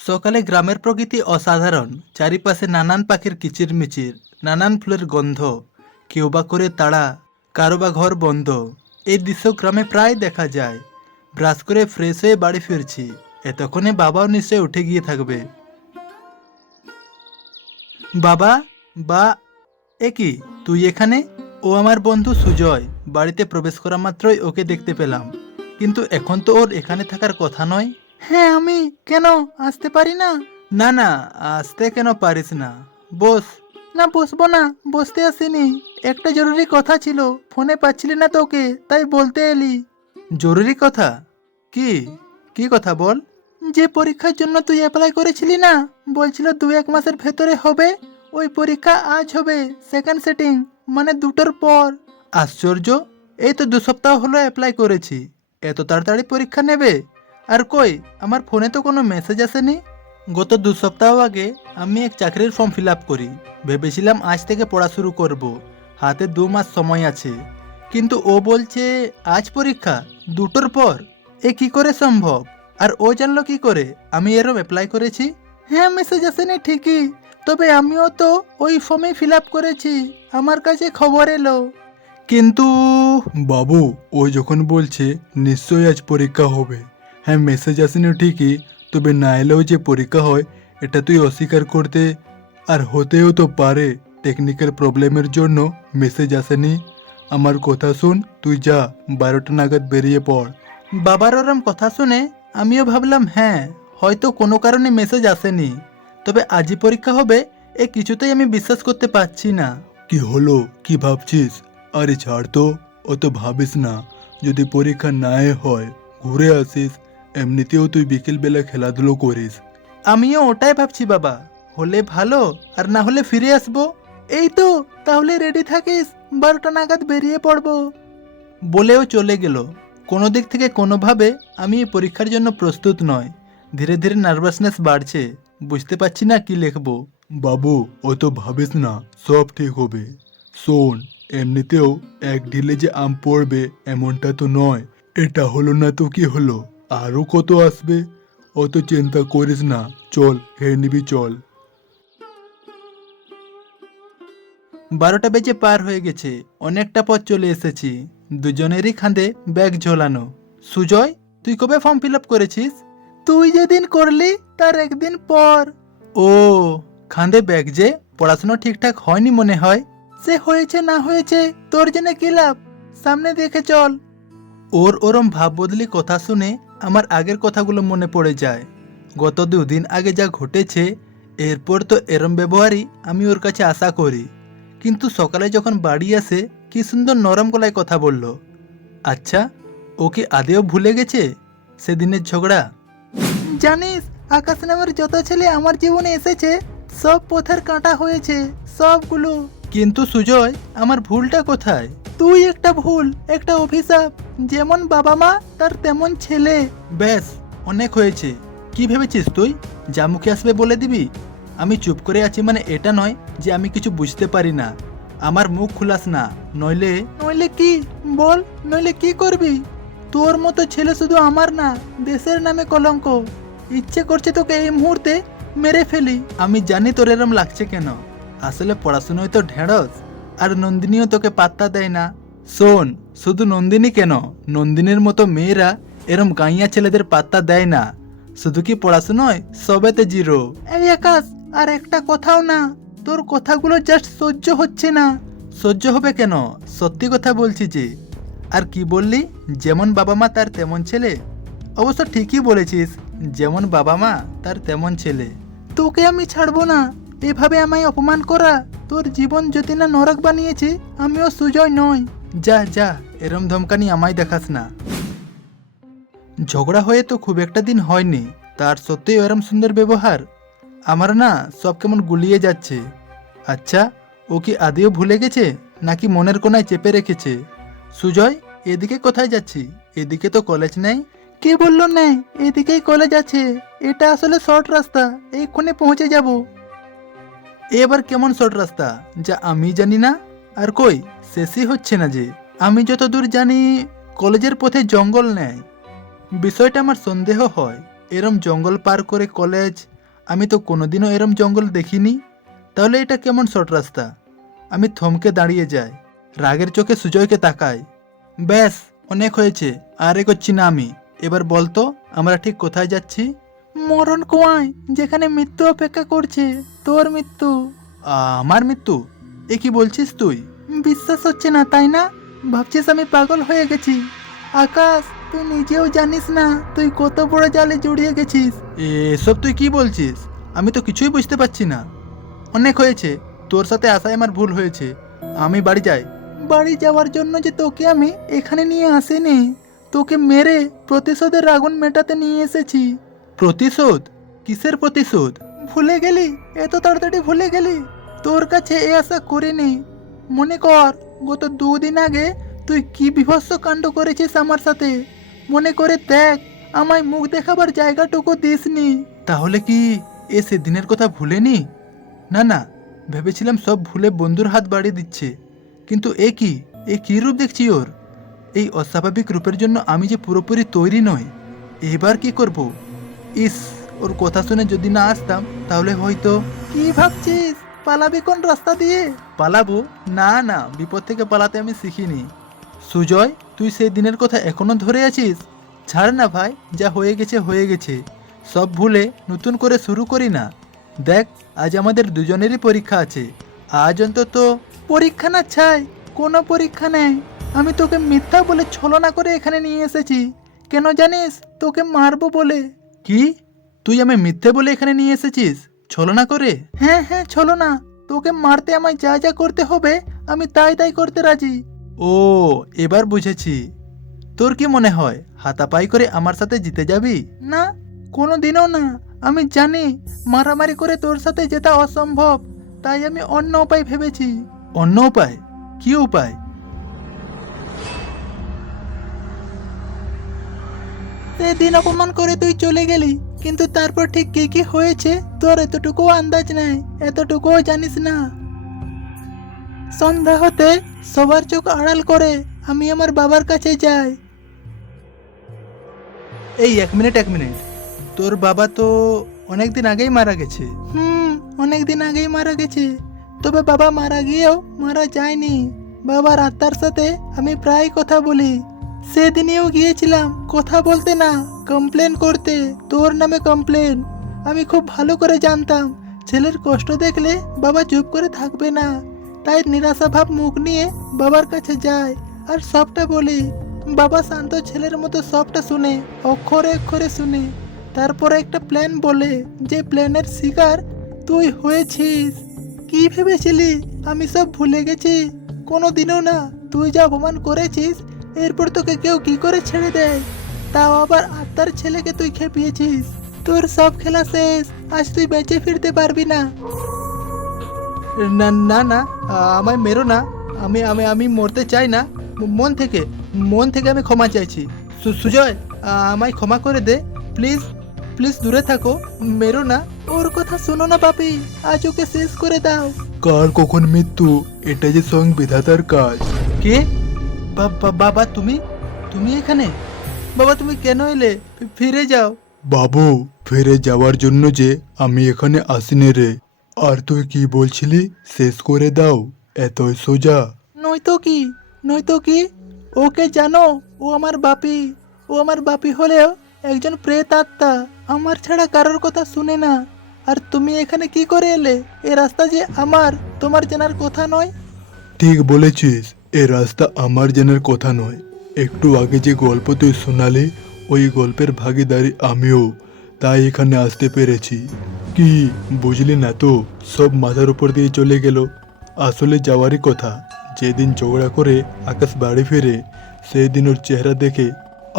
সকালে গ্রামের প্রকৃতি অসাধারণ। চারিপাশে নানান পাখির কিচিরমিচির, নানান ফুলের গন্ধ, কেউ বা করে তাড়া, কারো বা ঘর বন্ধ। এই দৃশ্য গ্রামে প্রায় দেখা যায়। ব্রাশ করে ফ্রেশ হয়ে বাড়ি ফিরছি, এতক্ষণে বাবাও নিশ্চয় উঠে গিয়ে থাকবে। বাবা, বা, এ কি তুই এখানে? ও আমার বন্ধু সুজয়। বাড়িতে প্রবেশ করা মাত্রই ওকে দেখতে পেলাম, কিন্তু এখন তো ওর এখানে থাকার কথা নয়। হ্যাঁ আমি, কেন আসতে পারি না? না না, আসতে কেন পারিস না? বস। না বসবো না, বসতে আসিনি। একটা জরুরি কথা ছিল, ফোনে পাচ্ছিলি না তোকে, তাই বলতে এলি। জরুরি কথা? কি? কি কথা বল। যে পরীক্ষার জন্য তুই অ্যাপ্লাই করেছিলি না, বলছিল 2-1 মাসের ভেতরে হবে। ওই পরীক্ষা আজ হবে, সেকেন্ড সেটিং, মানে দুটোর পর। আশ্চর্য, এই তো 2 সপ্তাহ হলো অ্যাপ্লাই করেছি, এত তাড়াতাড়ি পরীক্ষা নেবে? আর কই, আমার ফোনে তো কোনো মেসেজ আসেনি। গত 2 সপ্তাহ আগে আমি এক চাকরির ফর্ম ফিল আপ করি। ভেবেছিলাম আজ থেকে পড়া শুরু করব, হাতে 2 মাস সময় আছে। কিন্তু ও বলছে আজ পরীক্ষা, দুটোর পর। এ কি করে সম্ভব? আর ও জানলো কি করে আমি এরম অ্যাপ্লাই করেছি? হ্যাঁ মেসেজ আসেনি ঠিকই, তবে আমিও তো ওই ফর্মে ফিল আপ করেছি, আমার কাছে খবর এলো। কিন্তু বাবু, ও যখন বলছে নিশ্চয়ই আজ পরীক্ষা হবে। হ্যাঁ মেসেজ আসেনি ঠিকই, তবে না এলেও যে পরীক্ষা হয় এটা তুই অস্বীকার করতে। আর হতেও তো পারে টেকনিক্যাল প্রবলেমের জন্য মেসেজ আসেনি। আমার কথা শুন, তুই যা, 12টা নাগাদ বেরিয়ে পড়। বাবার ওরম কথা শুনে আমিও ভাবলাম হ্যাঁ, হয়তো কোনো কারণে মেসেজ আসেনি। তবে আজই পরীক্ষা হবে, এ কিছুতেই আমি বিশ্বাস করতে পারছি না। কি হলো, কি ভাবছিস? আরে ছাড় তো, অত ভাবিস না। যদি পরীক্ষা নাই হয়, ঘুরে আসিস। এমনিতেও তুই বিকেলবেলা খেলাধুলো করিস। আমিও ওটাই ভাবছি বাবা, হলে ভালো, আর না হলে ফিরে আসবো। এই তো, তাহলে রেডি থাকিস, 12টা নাগাদ বেরিয়ে পড়বো। বলেও চলে গেল। কোনো দিক থেকে কোনোভাবে আমি এই পরীক্ষার জন্য প্রস্তুত নয়। ধীরে ধীরে নার্ভাসনেস বাড়ছে, বুঝতে পারছি না কি লিখবো। বাবু, অত ভাবিস না, সব ঠিক হবে। শোন, এমনিতেও এক ঢিলে যে আম পড়বে এমনটা তো নয়। এটা হলো না তো কি হলো, আরো কত আসবে। অত চিন্তা করিস না, চল খেয়ে নিবি, চল। 12টা বেজে পার হয়ে গেছে, অনেকটা পথ চলে এসেছি। দুজনেরই খাঁদে ব্যাগ ঝোলানো। সুজয়, তুই কবে ফর্ম ফিল আপ করেছিস? তুই যেদিন করলি তার একদিন পর। ও, খাঁদে ব্যাগ যে, পড়াশোনা ঠিকঠাক হয়নি মনে হয়। সে হয়েছে না হয়েছে তোর জেনে কি লাভ, সামনে দেখে চল। ওর ওরম ভাব বদলি কথা শুনে আমার আগের কথাগুলো মনে পড়ে যায়। গত 2 দিন আগে যা ঘটেছে, এরপর তো এরম ব্যবহারই আমি ওর কাছে আশা করি। কিন্তু সকালে যখন বাড়ি আসে কি সুন্দর নরম গলায় কথা বলল। আচ্ছা, ও কি আদেও ভুলে গেছে সেদিনের ঝগড়া? জানিস, আকাশ নামের যত ছেলে আমার জীবনে এসেছে, সব পথের কাঁটা হয়েছে, সবগুলো। কিন্তু সুজয়, আমার ভুলটা কোথায়? তুই একটা ভুল, একটা অভিশাপ। যেমন বাবা মা, তার তেমন ছেলে। ব্যাস, অনেক হয়েছে। কি ভেবেছিস তুই, যা মুখে আসবে বলে দিবি? আমি চুপ করে আছি মানে এটা নয় যে আমি কিছু বুঝতে পারি না। আমার মুখ খুলাস না, নইলে। নইলে কি? বল, নইলে কি করবি? তোর মতো ছেলে শুধু আমার না, দেশের নামে কলঙ্ক। ইচ্ছে করছে তোকে এই মুহূর্তে মেরে ফেলি। আমি জানি তোর এরম লাগছে কেন, আসলে পড়াশোনায় তো ঢেঁড়স, আর নন্দিনীও তোকে পাত্তা দেয় না। শোন, শুধু নন্দিনী কেন, নন্দিনীর মতো মেয়েরা এরম গাইয়া ছেলেদের পাত্তা দেয় না। শুধু কি পড়াশোনায়, সবেতে জিরো। এই আকাশ, আর একটা কথাও না, তোর কথাগুলো জাস্ট সহ্য হচ্ছে না। সহ্য হবে কেন, সত্যি কথা বলছি যে। আর কি বললি, যেমন বাবা মা তার তেমন ছেলে? অবশ্য ঠিকই বলেছিস, যেমন বাবা মা তার তেমন ছেলে। তোকে আমি ছাড়বো না, এভাবে আমায় অপমান করা। তোর জীবন যদি না নরক বানিয়েছি, আমিও সুজয় নয়। যা যা, এরম ধমকানি আমায় দেখাস না। ঝগড়া হয়ে তো খুব একটা দিন হয়নি, তার সত্ত্বেও এরম সুন্দর ব্যবহার। আমার না সব কেমন গুলিয়ে যাচ্ছে। আচ্ছা, ও কি আদেও ভুলে গেছে, নাকি মনের কোনায় চেপে রেখেছে? সুজয়, এদিকে কোথায় যাচ্ছি? এদিকে তো কলেজ নেই। কে বললো নেই? এদিকেই কলেজ আছে, এটা আসলে শর্ট রাস্তা, এইক্ষণে পৌঁছে যাব। এবার কেমন শর্ট রাস্তা, যা আমি জানি না? আর কই, শেষই হচ্ছে না যে। আমি যতদূর জানি কলেজের পথে জঙ্গল নেই। বিষয়টা আমার সন্দেহ হয়, এরম জঙ্গল পার করে কলেজ, আমি তো কোনোদিনও এরম জঙ্গল দেখিনি। তাহলে এটা কেমন শর্ট রাস্তা? আমি থমকে দাঁড়িয়ে যাই, রাগের চোখে সুজয়কে তাকাই। ব্যাস, অনেক হয়েছে, আর এগোচ্ছি না আমি। এবার বলতো আমরা ঠিক কোথায় যাচ্ছি? মরণ কুয়ায়, যেখানে মৃত্যু অপেক্ষা করছে, তোর মৃত্যু। আমার মৃত্যু? এ কি বলছিস তুই? বিশ্বাস হচ্ছে না তাই না? ভাবছিস আমি পাগল হয়ে গেছি? আকাশ, তুই নিজেও জানিস না তুই কত বড় জালে জড়িয়ে গেছিস। এসব তুই কি বলছিস? আমি তো কিছুই বুঝতে পারছি না। অনেক হয়েছে, তোর সাথে আসায় আমার ভুল হয়েছে। আমি বাড়ি যাই। বাড়ি যাওয়ার জন্য যে তোকে আমি এখানে নিয়ে আসিনি, তোকে মেরে প্রতিশোধের আগুন মেটাতে নিয়ে এসেছি। প্রতিশোধ? কিসের প্রতিশোধ? ভুলে গেলি? এত তাড়াতাড়ি ভুলে গেলি? তোর কাছে এ আশা করিনি। মনে কর, গত 2 দিন আগে তুই কি বিভৎস কাণ্ড করেছিস আমার সাথে। মনে করে দেখ, আমায় মুখ দেখাবার জায়গাটুকু দিসনি। তাহলে কি এ সেদিনের কথা ভুলেনি? না না, ভেবেছিলাম সব ভুলে বন্ধুর হাত বাড়িয়ে দিচ্ছে, কিন্তু এ কি রূপ দেখছি ওর। এই অস্বাভাবিক রূপের জন্য আমি যে পুরোপুরি তৈরি নই। এবার কি করব? ইস, ওর কথা শুনে যদি না আসতাম তাহলে হয়তো। কি ভাবছিস, পালাবি কোন রাস্তা দিয়ে? পালাবো? না না, বিপদ থেকে পালাতে আমি শিখিনি। সুজয়, তুই সেই দিনের কথা এখনো ধরে আছিস? ছাড় না ভাই, যা হয়ে গেছে হয়ে গেছে। সব ভুলে নতুন করে শুরু করি না। দেখ, আজ আমাদের দুজনেরই পরীক্ষা আছে। আজ অন্তত। পরীক্ষা না ছাই, কোনো পরীক্ষা নেই। আমি তোকে মিথ্যা বলে ছলনা করে এখানে নিয়ে এসেছি। কেন জানিস? তোকে মারবো বলে। কি? তুই আমি মিথ্যে বলে এখানে নিয়ে এসেছিস? ছলনা করে? হ্যাঁ হ্যাঁ, ছলনা। তোকে মারতে আমায় যা যা করতে হবে আমি তাই তাই করতে রাজি। ও, এবার বুঝেছি। তোর কি মনে হয় হাতাপাই করে আমার সাথে জিতে যাবি? না, কোনো দিনও না। আমি জানি মারামারি করে তোর সাথে জেতা অসম্ভব, তাই আমি অন্য উপায় ভেবেছি। অন্য উপায়? কি উপায়? সেদিন অপমান করে তুই চলে গেলি, কিন্তু তারপর ঠিক কি কি হয়েছে তোর এতটুকু আন্দাজ নেই, এতটুকুও জানিস না। সন্ধ্যা হতে সবার চোখ আড়াল করে আমি আমার বাবার কাছে যাই। এই এক মিনিট, তোর বাবা তো অনেকদিন আগেই মারা গেছে। অনেকদিন আগেই মারা গেছে। তবে বাবা মারা গিয়েও মারা যায়নি। বাবার আত্মার সাথে আমি প্রায় কথা বলি। সেদিনেও গিয়েছিলাম কথা বলতে না, কমপ্লেন করতে, তোর নামে কমপ্লেন। আমি খুব ভালো করে জানতাম ছেলের কষ্ট দেখলে বাবা চুপ করে থাকবে না, তাই নিরাশাভাব মুখ নিয়ে বাবার কাছে যায় আর সবটা বলি। বাবা শান্ত ছেলের মতো সবটা শুনে, অক্ষরে অক্ষরে শুনে। তারপরে একটা প্ল্যান বলে, যে প্ল্যানের শিকার তুই হয়েছিস। কি ভেবেছিলি আমি সব ভুলে গেছি? কোনো দিনও না। তুই যা অপমান করেছিস, এরপর তোকে কেউ কি করে ছেড়ে দেয়? তাও আবার আত্মার ছেলেকে তুই খেপিয়েছিস। তোর সব খেলা শেষ, আজ তুই বেঁচে ফিরতে পারবি না। না না না, আমায় মেরো না। আমি আমি আমি মরতে চাই না। মন থেকে, মন থেকে আমি ক্ষমা চাইছি। সুজয়, আমায় ক্ষমা করে দে প্লিজ। প্লিজ দূরে থাকো, মেরো না। ওর কথা শোনো না পাপি, আজ ওকে শেষ করে দাও। কার কখন মৃত্যু, এটা যে স্বয়ং বিধাতার কাজ। কে? বাবা, তুমি তুমি এখানে? বাবা, তুমি কেন এলে? ফিরে যাও। বাবু, ফিরে যাওয়ার জন্য যে আমি এখানে আসিনি রে। আর তুই কি বলছিলি, শেষ করে দাও? এতই সোজা? নয়তো কি, নয়তো কি? ওকে জানো? ও আমার বাপি। ও আমার বাপি হলেও একজন প্রেত আত্মা, আমার ছাড়া কারোর কথা শুনে না। আর তুমি এখানে কি করে এলে? এ রাস্তা যে আমার, তোমার জানার কথা নয়। ঠিক বলেছিস, এ রাস্তা আমার জানার কথা নয়। একটু আগে যে গল্প তুই শোনালি, ওই গল্পের ভাগীদারি আমিও, তাই এখানে আসতে পেরেছি। কি বুঝলি না তো? সব মাথার উপর দিয়ে চলে গেল। আসলে যাওয়ারই কথা। যেদিন ঝগড়া করে আকাশ বাড়ি ফিরে, সেই দিন ওর চেহারা দেখে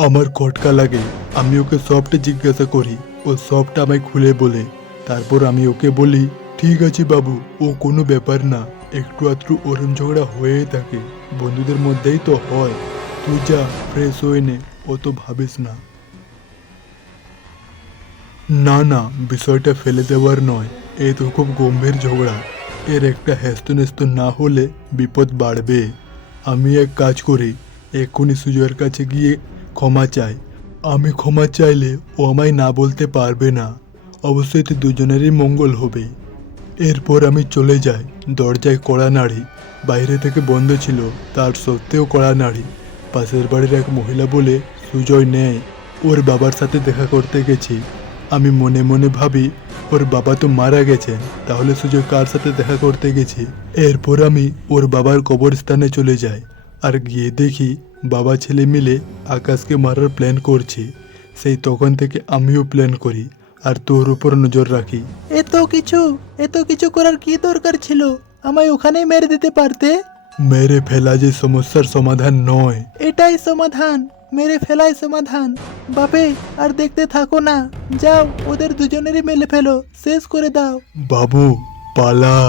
আমার খটকা লাগে। আমি ওকে সবটা জিজ্ঞাসা করি, ও সবটা আমায় খুলে বলে। তারপর আমি ওকে বলি, ঠিক আছে বাবু, ও কোনো ব্যাপার না, একটু আধটু ওরম ঝগড়া হয়েই থাকে, বন্ধুদের মধ্যেই তো হয়। তুই যা, ফ্রেশ হয়ে নে, অত ভাবিস না। না না, বিষয়টা ফেলে দেওয়ার নয়, এই তো খুব গম্ভীর ঝগড়া। এর একটা হ্যাস্ত না হলে বিপদ বাড়বে। আমি এক কাজ করি, এক্ষুনি সুজয়ের কাছে গিয়ে ক্ষমা চাই। আমি ক্ষমা চাইলে ও আমায় না বলতে পারবে না। অবশ্যই তো দুজনেরই মঙ্গল হবে। এরপর আমি চলে যাই। দরজায় কড়া নাড়ি, বাইরে থেকে বন্ধ ছিল, তার সত্ত্বেও কড়া নাড়ি। পাশের বাড়ির এক মহিলা বলে সুজয় নেই, ওর বাবার সাথে দেখা করতে গেছি। আমি মনে মনে ভাবি ওর বাবা তো মারা গেছেন, তাহলে সুজয় কার সাথে দেখা করতে গেছে। এরপর আমি ওর বাবার কবরস্থানে চলে যাই, আর গিয়ে দেখি বাবা ছেলে মিলে আকাশকে মারার প্ল্যান করছে। সেই তখন থেকে আমিও প্ল্যান করি আর তোর উপর নজর রাখি। এত কিছু করার কি দরকার ছিল? আমায় ওখানেই মেরে দিতে পারতে। মেরে ফেলা যে সমস্যার সমাধান নয়। এটাই সমাধান, মেরে ফেলাই সমাধান। বাপে, আর দেখতে থাকো না, যাও ওদের দুজনেরই মেরে ফেলো, শেষ করে দাও। বাবু, পালা।